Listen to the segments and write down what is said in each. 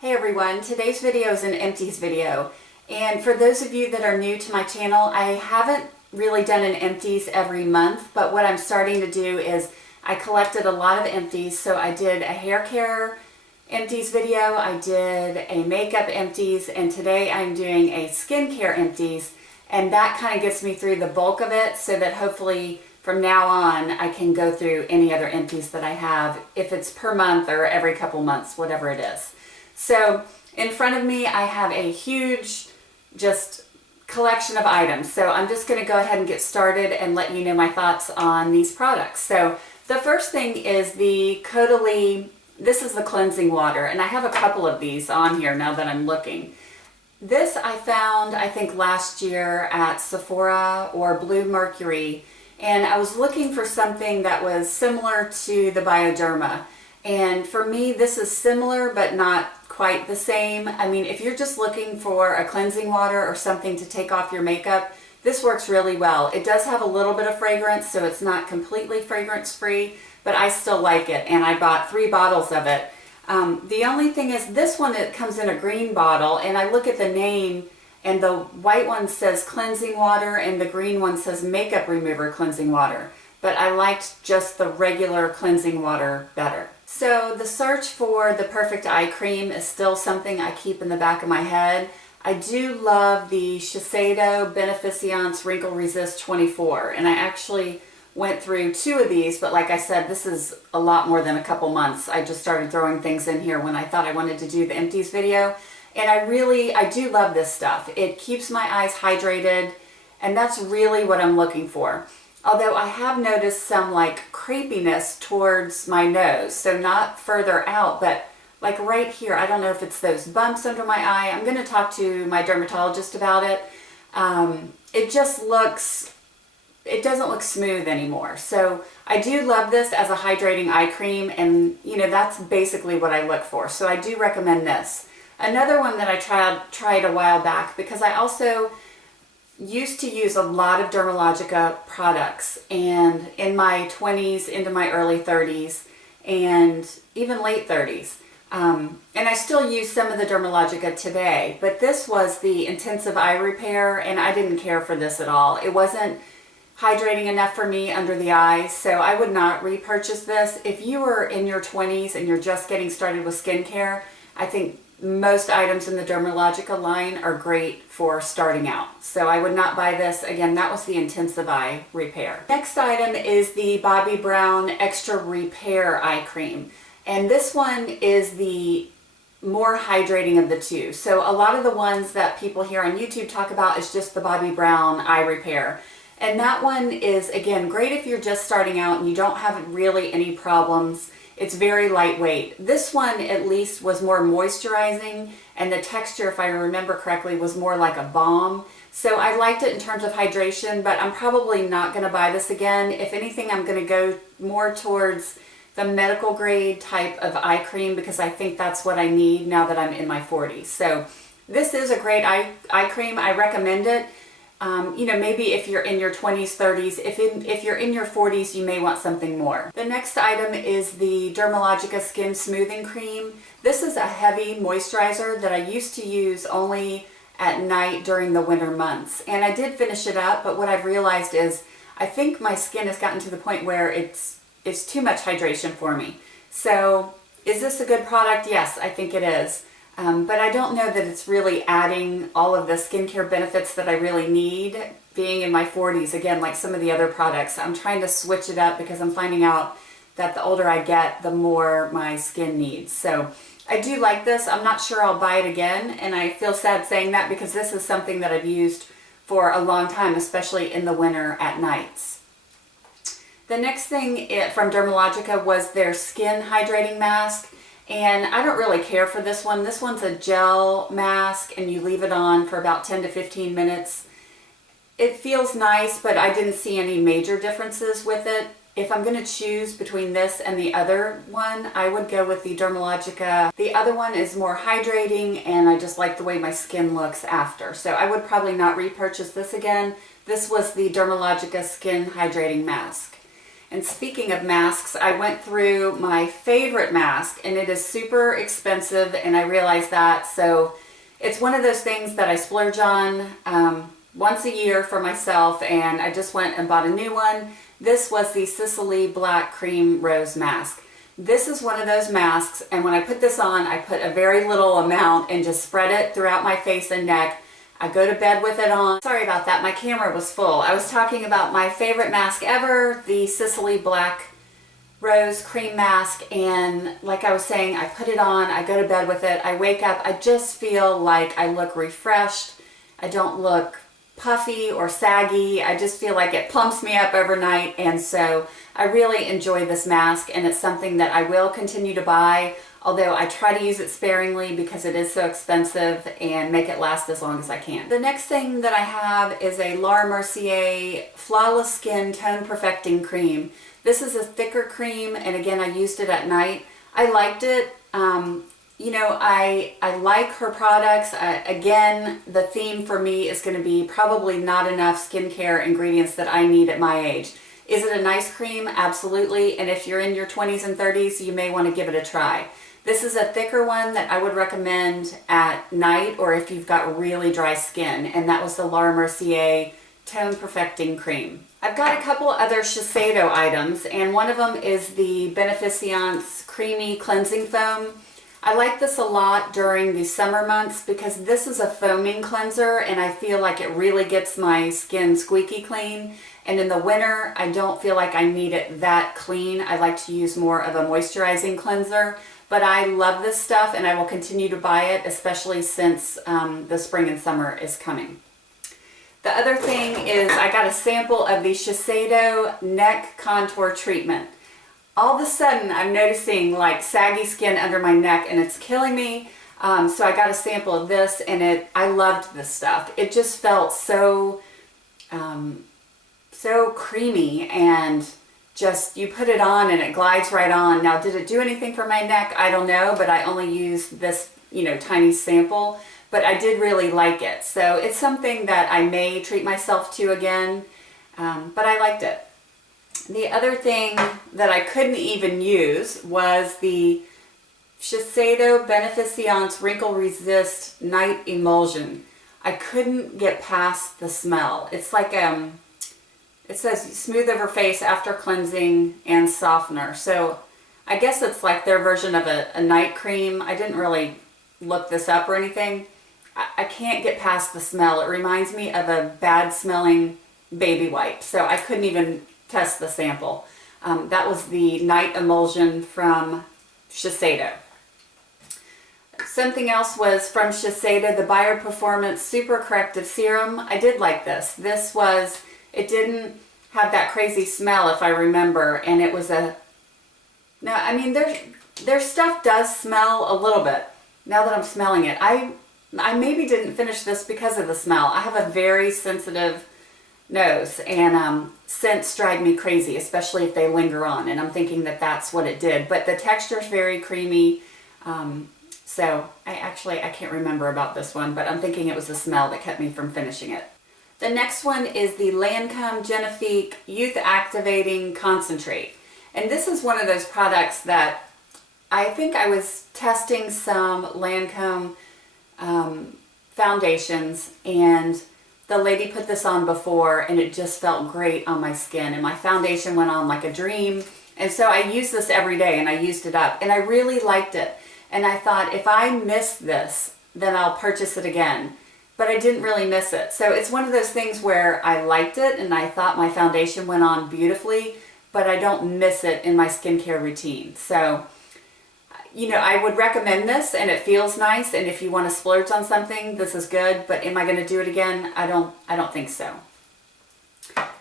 Hey everyone, today's video is an empties video, and for those of you that are new to my channel, I haven't really done an empties every month, but what I'm starting to do is I collected a lot of empties. So I did a hair care empties video, I did a makeup empties, and today I'm doing a skincare empties, and that kind of gets me through the bulk of it so that hopefully from now on I can go through any other empties that I have, if it's per month or every couple months, whatever it is. So in front of me I have a huge just collection of items. So I'm just going to go ahead and get started and let you know my thoughts on these products. So the first thing is the Caudalie. This is the cleansing water, and I have a couple of these on here now that I'm looking. This I found, I think, last year at Sephora or Blue Mercury, and I was looking for something that was similar to the Bioderma. And for me, this is similar but not quite the same. I mean, if you're just looking for a cleansing water or something to take off your makeup, this works really well. It does have a little bit of fragrance, so it's not completely fragrance free, but I still like it, and I bought 3 bottles of it. The only thing is, this one, it comes in a green bottle, and I look at the name, and the white one says cleansing water, and the green one says makeup remover cleansing water. But I liked just the regular cleansing water better. So the search for the perfect eye cream is still something I keep in the back of my head. I do love the Shiseido Benefiance Wrinkle Resist 24, and I actually went through 2 of these, but like I said, this is a lot more than a couple months. I just started throwing things in here when I thought I wanted to do the empties video, and I do love this stuff. It keeps my eyes hydrated, and that's really what I'm looking for. Although I have noticed some like crepiness towards my nose, so not further out, but like right here. I don't know if it's those bumps under my eye. I'm going to talk to my dermatologist about it. It doesn't look smooth anymore. So I do love this as a hydrating eye cream, and you know, that's basically what I look for. So I do recommend this. Another one that I tried a while back, because I also used to use a lot of Dermalogica products, and in my 20s into my early 30s and even late 30s. And I still use some of the Dermalogica today, but this was the intensive eye repair, and I didn't care for this at all. It wasn't hydrating enough for me under the eyes, so I would not repurchase this. If you were in your 20s and you're just getting started with skincare, I think most items in the Dermalogica line are great for starting out. So I would not buy this. Again, that was the intensive eye repair. Next item is the Bobbi Brown Extra Repair Eye Cream. And this one is the more hydrating of the two. So a lot of the ones that people here on YouTube talk about is just the Bobbi Brown Eye Repair. And that one is, again, great if you're just starting out and you don't have really any problems. It's very lightweight. This one at least was more moisturizing, and the texture, if I remember correctly, was more like a balm. So I liked it in terms of hydration, but I'm probably not going to buy this again. If anything, I'm going to go more towards the medical grade type of eye cream, because I think that's what I need now that I'm in my 40s. So this is a great eye cream. I recommend it. You know, maybe if you're in your 20s, 30s, if you're in your 40s, you may want something more. The next item is the Dermalogica Skin Smoothing Cream. This is a heavy moisturizer that I used to use only at night during the winter months. And I did finish it up, but what I've realized is I think my skin has gotten to the point where it's too much hydration for me. So is this a good product? Yes, I think it is. But I don't know that it's really adding all of the skincare benefits that I really need being in my 40s. Again, like some of the other products, I'm trying to switch it up because I'm finding out that the older I get, the more my skin needs. So I do like this. I'm not sure I'll buy it again, and I feel sad saying that because this is something that I've used for a long time, especially in the winter at nights. The next thing from Dermalogica was their skin hydrating mask. And I don't really care for this one. This one's a gel mask, and you leave it on for about 10 to 15 minutes. It feels nice, but I didn't see any major differences with it. If I'm going to choose between this and the other one, I would go with the Dermalogica. The other one is more hydrating, and I just like the way my skin looks after. So I would probably not repurchase this again. This was the Dermalogica Skin Hydrating Mask. And speaking of masks, I went through my favorite mask, and it is super expensive, and I realize that. So it's one of those things that I splurge on once a year for myself, and I just went and bought a new one. This was the Sicily Black Cream Rose Mask. This is one of those masks, and when I put this on, I put a very little amount and just spread it throughout my face and neck. I go to bed with it on. Sorry about that, my camera was full. I was talking about my favorite mask ever, the Sicily Black Rose Cream Mask, and like I was saying, I put it on, I go to bed with it, I wake up, I just feel like I look refreshed. I don't look puffy or saggy. I just feel like it plumps me up overnight, and so I really enjoy this mask, and it's something that I will continue to buy, although I try to use it sparingly because it is so expensive, and make it last as long as I can. The next thing that I have is a Laura Mercier Flawless Skin Tone Perfecting Cream. This is a thicker cream, and again, I used it at night. I liked it. You know, I like her products. Again, the theme for me is going to be probably not enough skincare ingredients that I need at my age. Is it a nice cream? Absolutely. And if you're in your 20s and 30s, you may want to give it a try. This is a thicker one that I would recommend at night, or if you've got really dry skin, and that was the Laura Mercier Tone Perfecting Cream. I've got a couple other Shiseido items, and one of them is the Benefiance Creamy Cleansing Foam. I like this a lot during the summer months because this is a foaming cleanser, and I feel like it really gets my skin squeaky clean. And in the winter, I don't feel like I need it that clean. I like to use more of a moisturizing cleanser, but I love this stuff, and I will continue to buy it, especially since the spring and summer is coming. The other thing is I got a sample of the Shiseido Neck Contour Treatment. All of a sudden, I'm noticing like saggy skin under my neck, and it's killing me. So I got a sample of this, and I loved this stuff. It just felt so creamy, and just you put it on and it glides right on. Now, did it do anything for my neck? I don't know, but I only used this, tiny sample. But I did really like it. So it's something that I may treat myself to again, but I liked it. The other thing that I couldn't even use was the Shiseido Benefiance Wrinkle Resist Night Emulsion. I couldn't get past the smell. It's like, it says smooth over face after cleansing and softener. So I guess it's like their version of a night cream. I didn't really look this up or anything. I can't get past the smell. It reminds me of a bad smelling baby wipe. So I couldn't even test the sample. That was the Night Emulsion from Shiseido. Something else was from Shiseido, the Bioderma Super Corrective Serum. I did like this. It didn't have that crazy smell if I remember, and it was their stuff does smell a little bit now that I'm smelling it. I maybe didn't finish this because of the smell. I have a very sensitive nose, and scents drive me crazy, especially if they linger on, and I'm thinking that that's what it did. But the texture is very creamy, so I can't remember about this one, but I'm thinking it was the smell that kept me from finishing it. The next one is the Lancome Genifique Youth Activating Concentrate, and this is one of those products that I think I was testing some Lancome foundations, and the lady put this on before, and it just felt great on my skin, and my foundation went on like a dream. And so I use this every day, and I used it up, and I really liked it. And I thought, if I miss this, then I'll purchase it again. But I didn't really miss it. So it's one of those things where I liked it, and I thought my foundation went on beautifully, but I don't miss it in my skincare routine. So I would recommend this, and it feels nice, and if you want to splurge on something, this is good. But am I going to do it again? I don't think so.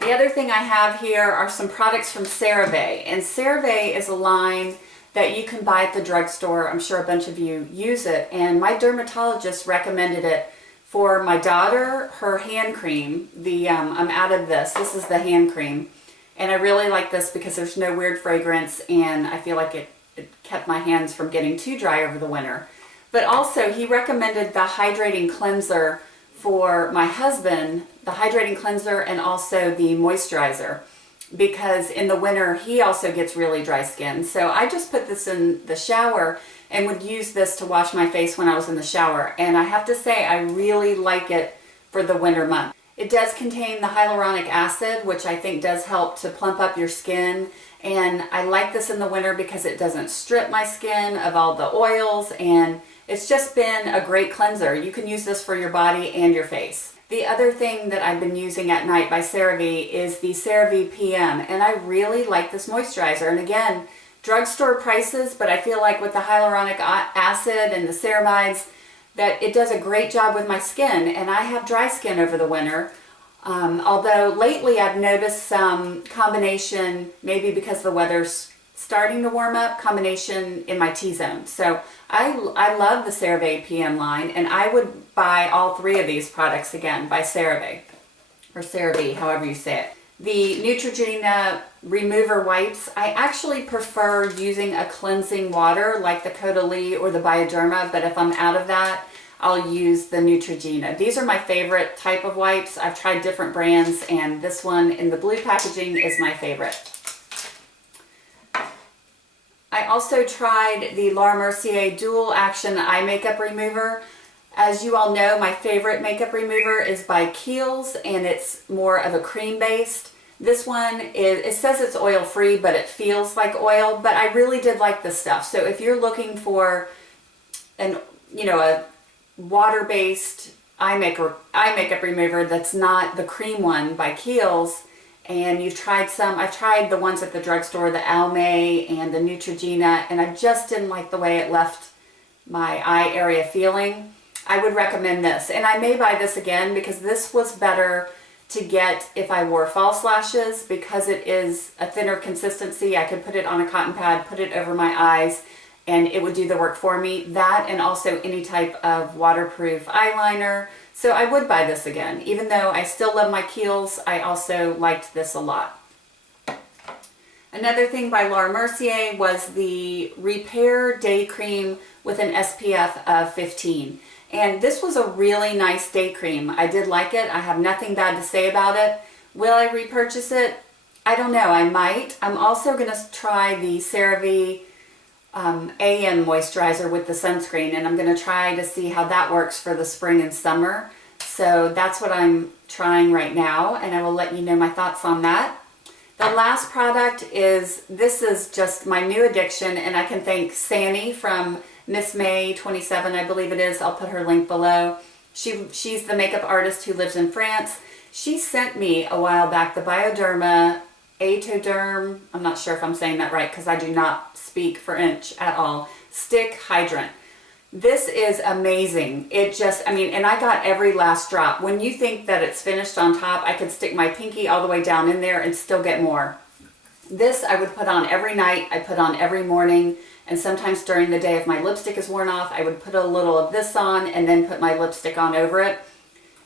The other thing I have here are some products from CeraVe, and CeraVe is a line that you can buy at the drugstore. I'm sure a bunch of you use it, and my dermatologist recommended it for my daughter, her hand cream. I'm out of this. This is the hand cream, and I really like this because there's no weird fragrance, and I feel like it kept my hands from getting too dry over the winter. But also, he recommended the hydrating cleanser for my husband, the hydrating cleanser and also the moisturizer. because in the winter he also gets really dry skin. So I just put this in the shower and would use this to wash my face when I was in the shower. And I have to say, I really like it for the winter month. It does contain the hyaluronic acid, which I think does help to plump up your skin. And I like this in the winter because it doesn't strip my skin of all the oils, and it's just been a great cleanser. You can use this for your body and your face. The other thing that I've been using at night by CeraVe is the CeraVe PM, and I really like this moisturizer. And again, drugstore prices, but I feel like with the hyaluronic acid and the ceramides, that it does a great job with my skin. And I have dry skin over the winter. Although lately I've noticed some combination, maybe because the weather's starting to warm up, combination in my T-zone. So I love the CeraVe PM line, and I would buy all three of these products again by CeraVe, or CeraVe, however you say it. The Neutrogena remover wipes, I actually prefer using a cleansing water like the Caudalie or the Bioderma, but if I'm out of that, I'll use the Neutrogena. These are my favorite type of wipes. I've tried different brands, and this one in the blue packaging is my favorite. I also tried the Laura Mercier Dual Action Eye Makeup Remover. As you all know, my favorite makeup remover is by Kiehl's, and it's more of a cream based. This one is, it says it's oil free, but it feels like oil, but I really did like this stuff. So if you're looking for a water-based eye makeup remover that's not the cream one by Kiehl's, and you've tried some, I've tried the ones at the drugstore, the Almay and the Neutrogena, and I just didn't like the way it left my eye area feeling. I would recommend this, and I may buy this again because this was better to get if I wore false lashes, because it is a thinner consistency. I could put it on a cotton pad, put it over my eyes, and it would do the work for me. That, and also any type of waterproof eyeliner. So I would buy this again. Even though I still love my Kiehl's, I also liked this a lot. Another thing by Laura Mercier was the Repair Day Cream with an SPF of 15. And this was a really nice day cream. I did like it. I have nothing bad to say about it. Will I repurchase it? I don't know. I might. I'm also going to try the CeraVe AM moisturizer with the sunscreen, and I'm going to try to see how that works for the spring and summer. So that's what I'm trying right now, and I will let you know my thoughts on that. The last product is, this is just my new addiction, and I can thank Sani from Miss May 27, I believe it is. I'll put her link below. She's the makeup artist who lives in France. She sent me a while back the Bioderma Atoderm, I'm not sure if I'm saying that right because I do not speak French at all, stick hydrant. This is amazing. It just, and I got every last drop. When you think that it's finished on top, I could stick my pinky all the way down in there and still get more. This I would put on every night. I put on every morning, and sometimes during the day if my lipstick is worn off, I would put a little of this on and then put my lipstick on over it.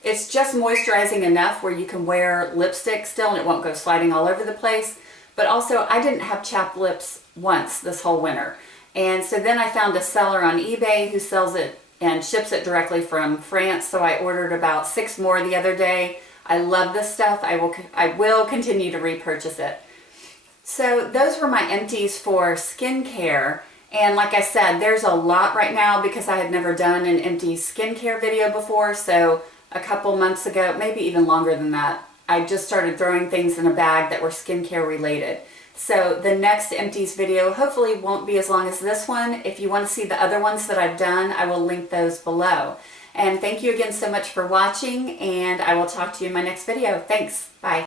It's just moisturizing enough where you can wear lipstick still and it won't go sliding all over the place. But also, I didn't have chapped lips once this whole winter. And so then I found a seller on eBay who sells it and ships it directly from France. So I ordered about 6 more the other day. I love this stuff. I will continue to repurchase it. So those were my empties for skincare. And like I said, there's a lot right now because I had never done an empty skincare video before. So a couple months ago, maybe even longer than that, I just started throwing things in a bag that were skincare related. So the next empties video hopefully won't be as long as this one. If you want to see the other ones that I've done, I will link those below. And thank you again so much for watching, and I will talk to you in my next video. Thanks. Bye.